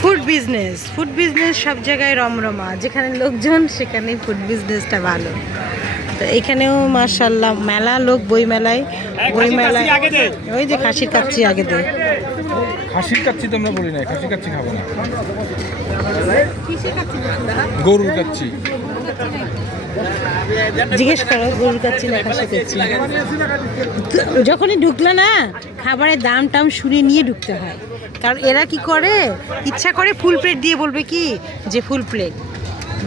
Food business সব জায়গায় রমরমা, যেখানে লোকজন সেখানে ফুড বিজনেসটা ভালো। তো এখানেও মাশাআল্লাহ মেলা লোক, বই মেলায় ওই যে খাসির কাচ্চি আগে দে। খাসির কাচ্চি তো আমরা বলি না, খাসির কাচ্চি খাবো না, গরুর কাচ্চি। জিজ্ঞেস করো গরুর কাচ্চি না খাসির কাচ্চি। যখনই ঢুকলে না খাবারের দাম টাম শুনে নিয়ে ঢুকতে হয়, কারণ এরা কি করে ইচ্ছা করে ফুল প্লেট দিয়ে বলবে কি যে ফুল প্লেট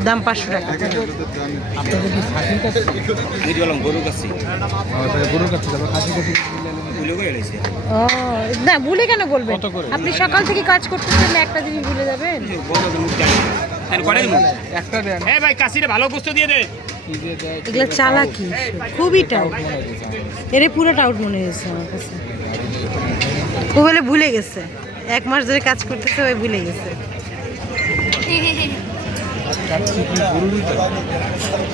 দাম 500 টাকা। আপনাদের কি খাসির কাচ্চি? গরুর কাচ্চি। গরুর কাচ্চি তারপর খাসির কাচ্চি ও না, ভুলে কেন বলবেন? আপনি সকাল থেকে কাজ করতেছেন, একটা জিনিস ভুলে যাবেন। একটা দেন। ভাই কাশিটা ভালো গোস্ত দিয়ে দে। এগুলো চালাকি, খুবই টাউট। এরে পুরো টাউট মনে হয়েছে আমার কাছে। ও বলে ভুলে গেছে, 1 মাস ধরে কাজ করতেছে, ওই ভুলে গেছে।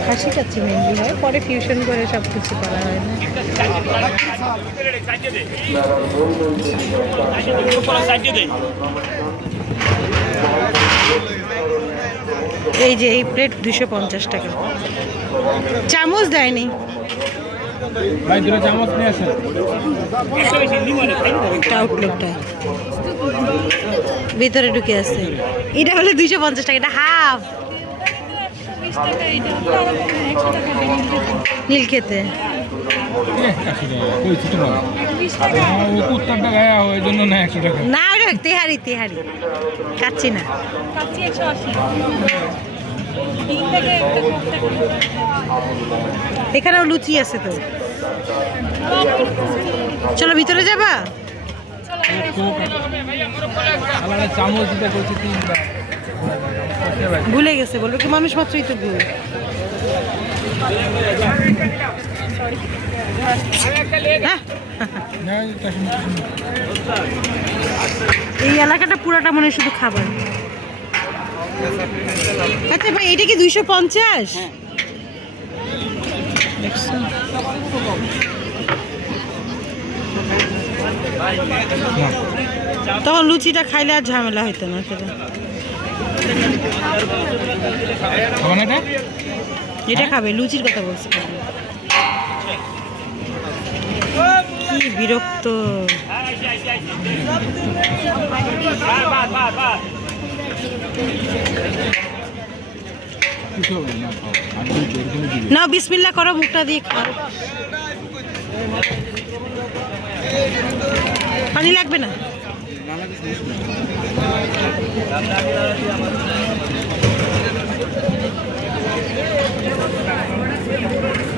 খাসি কাচ্চি মেনলি হয়, পরে ফিউশন করে সব কিছু করা হয় না। এই যে এই প্লেট 250 টাকা। চামচ দেয়নি ভাই, দুটো চামচ নিয়ে আসেন। টাউট প্লেটটা ভিতরে ঢুকে আছে। এটা হলো 250 টাকা, এটা হাফ। নীল খেতে না, ওটা তেহারি কাচ্চি না। এখানেও লুচি আছে তো, চলো ভিতরে যাবা। চামচ দিতে করছি 3 বার, ভুলে গেছে, বলবো কি মানুষ মাত্রই তো ভুল। এই এলাকাটা পুরোটা মনে হয় শুধু খাবার। আচ্ছা ভাই, এটা কি 250? তখন লুচিটা খাইলে আর ঝামেলা হইতো না। এটা খাবে, লুচির কথা বলছি। কি বিরক্ত। না, বিসমিল্লাহ করো, মুখটা দিয়ে খাও। পানি লাগবে না।